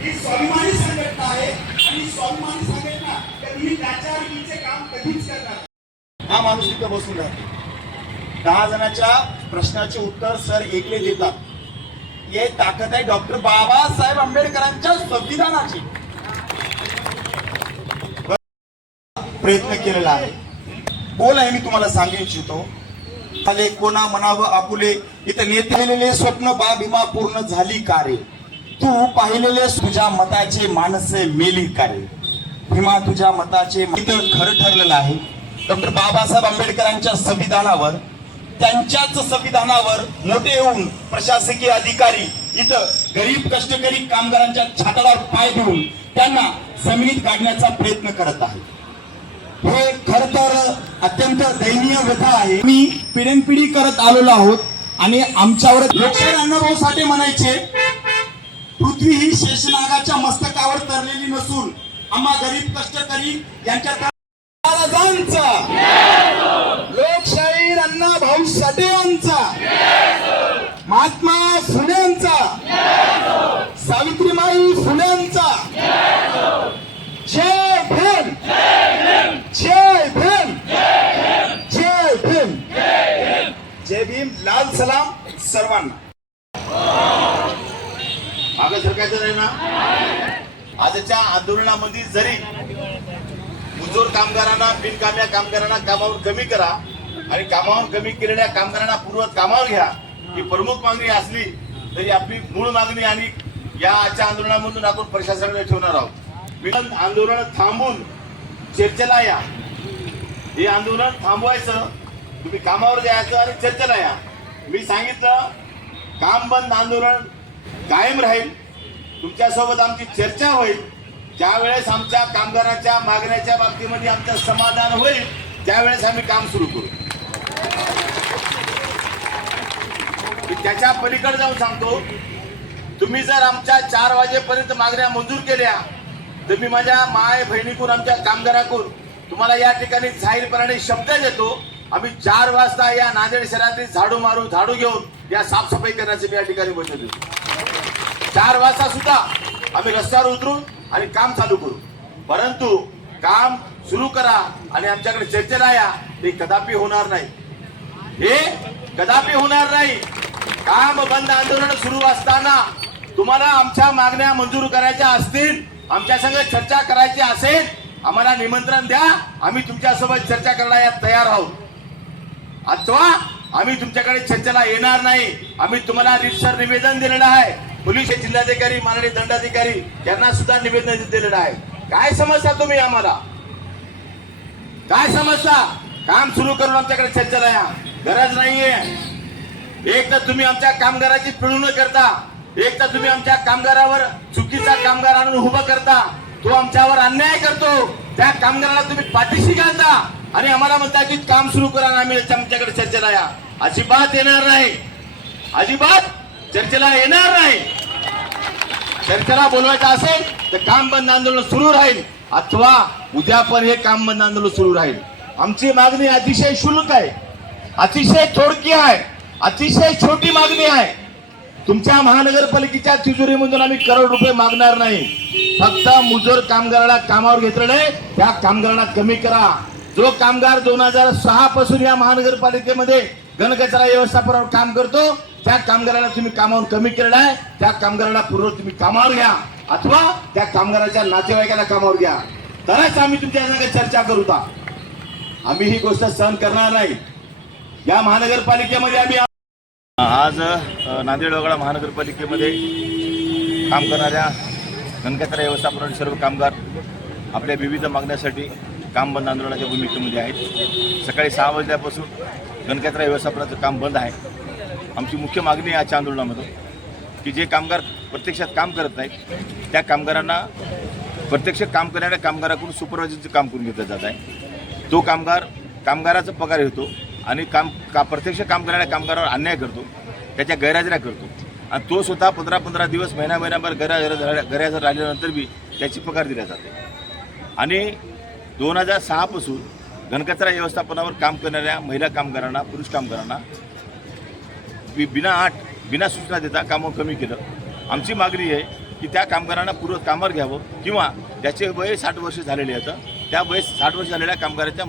ही स्वाभिमानी संघटना आहे आणि स्वाभिमानी संघटना कधीही त्याच्या विरुद्धचे काम कधीच करणार. हा माणूस तिथे बसून राहतो. 10 जणांच्या प्रश्नाचे उत्तर सर एकले देतात. हे ताकद आहे डॉक्टर बाबासाहेब आंबेडकरांच्या संविधानाची. प्रयत्न केलेला आहे. बोल आहे मी तुम्हाला सांगू इच्छितो. कोणा म्हणावं आपुले इथं नेतेलेले स्वप्न बा भीमा पूर्ण झाली का रे. तू पाहिलेले तुझ्या मताचे माणसे मेली का रे. भीमा तुझ्या मताचे इथं खरं ठरलेलं आहे. डॉक्टर बाबासाहेब आंबेडकरांच्या संविधानावर, त्यांच्याच संविधानावर मोठे होऊन प्रशासकीय अधिकारी इथं गरीब कष्टकरी कामगारांच्या छातावर पाय देऊन त्यांना जमिनीत काढण्याचा प्रयत्न करत आहे. हे खर तर अत्यंत दयनीय व्यथा आहे. मी पिढ्यानपिढी करत आलेलो आहोत आणि आमच्यावर लोकशाही अण्णाभाऊ साठे म्हणायचे, पृथ्वी ही शेषनागाच्या मस्तकावर तरलेली नसून आम्हा गरीब कष्टकरी यांच्या लोकशाही अण्णाभाऊ साठे यांचा, महात्मा फुलेंचा, सावित्रीबाई फुलेंचा जय भीम, जय भीम, जय भीम, जय भीम. लाल सलाम सर्वांना. मागे सरकायचं नाही ना. आजच्या आंदोलनामध्ये जरी मजूर कामगारांना, बिनकाम्या कामगारांना कामावर कमी करा आणि कामावर कमी केलेल्या कामगारांना पूर्वत कामावर घ्या ही प्रमुख मागणी असली तरी आपली मूळ मागणी आणि या आजच्या आंदोलनामधून आपण प्रशासनाकडे ठेवणार आहोत. आंदोलन थांबून चर्चेला या. हे आंदोलन थांबवायचं, तुम्ही कामावर जायचं आणि चर्चेला या. मी सांगितलं काम बंद आंदोलन कायम राहील. तुमच्यासोबत आमची चर्चा होईल. ज्यावेळेस आमच्या कामगारांच्या मागण्याच्या बाबतीमध्ये आमचं समाधान होईल त्यावेळेस आम्ही काम सुरू करू. त्याच्या पलीकडे जाऊन सांगतो, तुम्ही जर आमच्या 4 वाजेपर्यंत मागण्या मंजूर केल्या तर मी माझ्या माय बहिणीकडून, आमच्या कामगाराकडून तुम्हाला या ठिकाणी जाहीरपणाने शब्द देतो, आम्ही 4 वाजता या नांदेड शहरातील झाडू घेऊन या साफसफाई करण्याचे मी या ठिकाणी वचन देतो. 4 वाजता सुद्धा आम्ही रस्त्यावर उतरू आणि काम चालू करू. परंतु काम सुरू करा आणि आमच्याकडे चर्चेला या. हे कदापि होणार नाही. हे कदापि होणार नाही. काम बंद आंदोलन सुरू असताना तुम्हाला आमच्या मागण्या मंजूर करायच्या असतील, आमच्या संग चर्चा करायची असेल, आम्हाला निमंत्रण द्या. आम्ही तुमच्यासोबत चर्चा करण्यास तयार आहोत. अथवा आम्ही तुमच्याकडे चर्चेला येणार नाही. आम्ही तुम्हाला रीतसर निवेदन दिलेलं आहे. पोलीस जिल्हाधिकारी, माननीय दंडाधिकारी यांना सुद्धा निवेदन दिलेलं आहे. काय समजता तुम्ही आम्हाला? काय समजता? काम सुरू करून आमच्याकडे चर्चेला या. गरज नाहीये. एक तर तुम्ही आमच्या कामगाराची पिळवणूक करता, एक तर तुम्ही आमच्या कामगारावर चुकीचा कामगार आणून उभं करता. तो आमच्यावर अन्याय करतो, त्या कामगाराला तुम्ही पाठीशी घालता आणि आम्हाला म्हणता की काम सुरू करा, आम्ही आमच्याकडे चर्चेला या. अजिबात येणार नाही. अजिबात चर्चेला येणार नाही. चर्चेला बोलवायचं असेल तर काम बंद आंदोलन सुरू राहील अथवा उद्या पण हे काम बंद आंदोलन सुरू राहील. आमची मागणी अतिशय क्षुल्लक आहे, अतिशय थोडकी आहे, अतिशय छोटी मागणी आहे. तुमच्या महानगरपालिकेच्या तिजोरीमधून आम्ही करोड रुपये मागणार नाही. फक्त मजूर कामगाराला कामावर घेतलेलं आहे त्या कामगारांना कमी करा. जो कामगार 2006 पासून या महानगरपालिकेमध्ये घनकचरा व्यवस्थापनावर काम करतो त्या कामगाराला तुम्ही कामावर कमी केलेलं आहे. त्या कामगाराला पूर्व तुम्ही कामावर घ्या अथवा त्या कामगाराच्या नातेवाईकाला कामावर घ्या. तरच आम्ही तुमच्या संग चर्चा करू. आम्ही ही गोष्ट सहन करणार नाही. या महानगरपालिकेमध्ये आम्ही आज नांदेड वगळा महानगरपालिकेमध्ये काम करणाऱ्या घनकचरा व्यवस्थापन सर्व कामगार आपल्या विविध मागण्यासाठी काम बंद आंदोलनाच्या भूमिकेमध्ये आहेत. सकाळी 6 वाजल्यापासून घनकचरा व्यवस्थापनाचं काम बंद आहे. आमची मुख्य मागणी आहे आजच्या आंदोलनामध्ये की जे कामगार प्रत्यक्षात काम करत नाहीत त्या कामगारांना प्रत्यक्ष काम करणाऱ्या कामगाराकडून सुपरवायझरचं काम करून घेतलं जात आहे. तो कामगाराचा पगार घेतो आणि प्रत्यक्ष काम करणाऱ्या कामगारावर अन्याय करतो, त्याच्या गैरहजेऱ्या करतो आणि तो स्वतः 15-15 दिवस महिनाभर गैरहजर राहिल्यानंतर बी त्याची पगार दिला जाते. आणि 2006 पासून घनकचरा व्यवस्थापनावर काम करणाऱ्या महिला कामगारांना, पुरुष कामगारांना बिना सूचना देता कामं कमी केलं. आमची मागणी आहे की त्या कामगारांना पूर्व कामावर घ्यावं किंवा ज्याचे वय 60 वर्ष झालेले आहेत त्या वय 60 वर्ष झालेल्या कामगारांच्या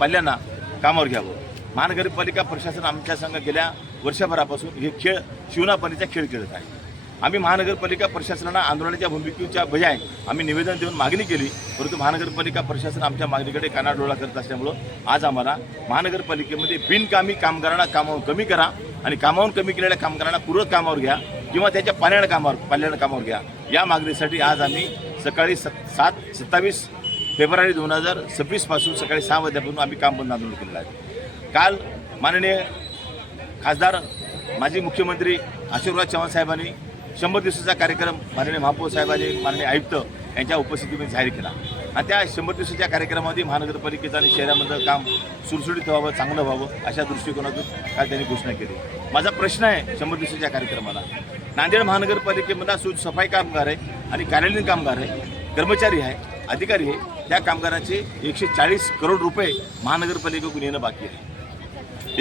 पाल्यांना कामावर घ्यावं. महानगरपालिका प्रशासन आमच्या संघ गेल्या वर्षभरापासून हे खेळ शिवनापणीचा खेळ खेळत आहे. आम्ही महानगरपालिका प्रशासनाला आंदोलनाच्या भूमिकेच्या बजाय आम्ही निवेदन देऊन मागणी केली, परंतु महानगरपालिका प्रशासन आमच्या मागणीकडे कानाडोळा करत असल्यामुळं आज आम्हाला महानगरपालिकेमध्ये बिनकामी कामगारांना कामावून कमी करा आणि कामावून कमी केलेल्या कामगारांना पूर्वक कामावर घ्या किंवा त्याच्या पाल्यानं कामावर घ्या या मागणीसाठी आज आम्ही सकाळी 27 फेब्रुवारी 2026 पासून सकाळी 6 वाजल्यापासून आम्ही काम बंद आंदोलन केलेलं आहे. काल माननीय खासदार माजी मुख्यमंत्री आशीर्वाद चव्हाण साहेबांनी 100 दिवसाचा कार्यक्रम माननीय महापौर साहेबांनी माननीय आयुक्त यांच्या उपस्थितीमध्ये जाहीर केला आणि त्या 100 दिवसाच्या कार्यक्रमामध्ये महानगरपालिकेचं आणि शहरामधलं काम सुरसुरीत व्हावं, चांगलं व्हावं अशा दृष्टिकोनातून काल त्यांनी घोषणा केली. माझा प्रश्न आहे 100 दिवसाच्या कार्यक्रमाला, नांदेड महानगरपालिकेमध्ये सफाई कामगार आहे आणि कार्यालयीन कामगार आहे, कर्मचारी आहे, अधिकारी आहे, त्या कामगारांचे 140 करोड रुपये महानगरपालिकेकडून येणं बाकी आहे.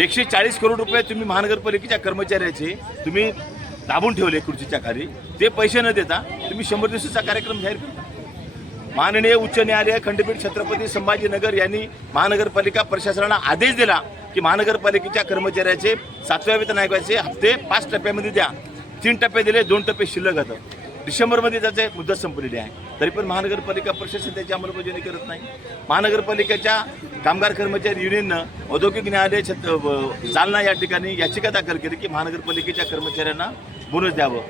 140 करोड रुपये तुम्ही महानगरपालिकेच्या कर्मचाऱ्याचे तुम्ही दाबून ठेवले खुर्चीच्या खाली, ते पैसे न देता तुम्ही 100 दिवसाचा कार्यक्रम जाहीर करता. माननीय उच्च न्यायालय खंडपीठ छत्रपती संभाजीनगर यांनी महानगरपालिका प्रशासनाला आदेश दिला की महानगरपालिकेच्या कर्मचाऱ्याचे 7व्या वेतन आयोगाचे हप्ते 5 टप्प्यामध्ये द्या. 3 टप्पे दिले, 2 टप्पे शिल्लक होतं. डिसेंबरमध्ये त्याचे मुदत संपलेली आहे, तरी पण महानगरपालिका प्रशासन त्याची अंमलबजावणी करत नाही. महानगरपालिकेच्या कामगार कर्मचारी युनियननं औद्योगिक न्यायालय जालना या ठिकाणी याचिका दाखल केली की महानगरपालिकेच्या कर्मचाऱ्यांना बोनस द्यावं.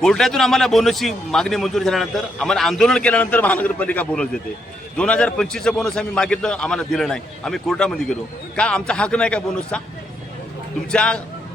कोर्टातून आम्हाला बोनसची मागणी मंजूर झाल्यानंतर आम्हाला आंदोलन केल्यानंतर महानगरपालिका बोनस देते. 2025चं बोनस आम्ही मागितलं, आम्हाला दिलं नाही. आम्ही कोर्टामध्ये गेलो. का आमचा हक नाही का बोनसचा? तुमच्या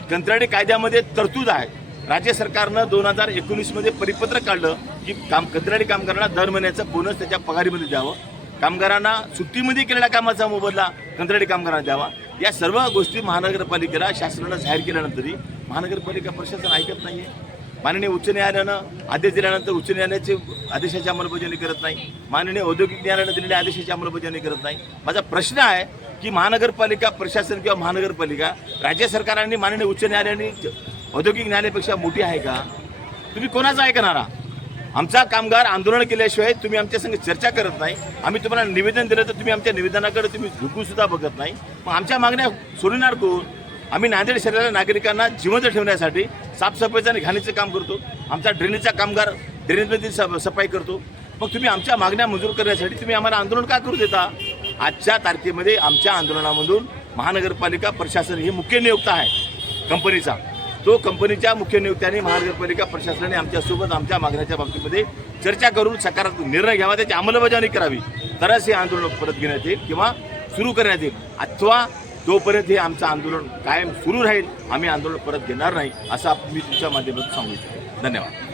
कंत्राटी कायद्यामध्ये तरतूद आहे. राज्य सरकारनं 2019मध्ये परिपत्रक काढलं की कंत्राटी कामगारांना दर महिन्याचा बोनस त्याच्या पगारीमध्ये द्यावं, कामगारांना सुट्टीमध्ये केलेल्या कामाचा मोबदला कंत्राटी कामगारांना द्यावा. या सर्व गोष्टी महानगरपालिकेला शासनानं जाहीर केल्यानंतरही महानगरपालिका प्रशासन ऐकत नाही आहे. माननीय उच्च न्यायालयानं आदेश दिल्यानंतर उच्च न्यायालयाचे आदेशाची अंमलबजावणी करत नाही. माननीय औद्योगिक न्यायालयानं दिलेल्या आदेशाची अंमलबजावणी करत नाही. माझा प्रश्न आहे की महानगरपालिका प्रशासन किंवा महानगरपालिका राज्य सरकारांनी माननीय उच्च न्यायालयाने औद्योगिक न्यायालयापेक्षा मोठी आहे का? तुम्ही कोणाचं ऐकणारा? आमचा कामगार आंदोलन केल्याशिवाय तुम्ही आमच्या संग चर्चा करत नाही. आम्ही तुम्हाला निवेदन दिलं तर तुम्ही आमच्या निवेदनाकडे तुम्ही झुकूसुद्धा बघत नाही. मग आमच्या मागण्या सोडणार कोण? आम्ही नांदेड शहराच्या नागरिकांना जिवंत ठेवण्यासाठी साफसफाईचं आणि घाणीचं काम करतो. आमचा ड्रेनेजचा कामगार ड्रेनेजमध्ये सफाई करतो. मग तुम्ही आमच्या मागण्या मंजूर करण्यासाठी तुम्ही आम्हाला आंदोलन का करू देता? आजच्या तारखेमध्ये आमच्या आंदोलनामधून महानगरपालिका प्रशासन हे मुख्य नियुक्त आहे कंपनीचा. तो कंपनीच्या मुख्य नियुक्त्याने महानगरपालिका प्रशासनाने आमच्यासोबत आमच्या मागण्याच्या बाबतीमध्ये चर्चा करून सकारात्मक निर्णय घ्यावा, त्याची अंमलबजावणी करावी, तरच हे आंदोलन परत घेण्यात येईल किंवा सुरू करण्यात येईल. अथवा तोपर्यंत हे आमचं आंदोलन कायम सुरू राहील, आम्ही आंदोलन परत घेणार नाही असं मी तुमच्या माध्यमातून सांगू इच्छितो. धन्यवाद.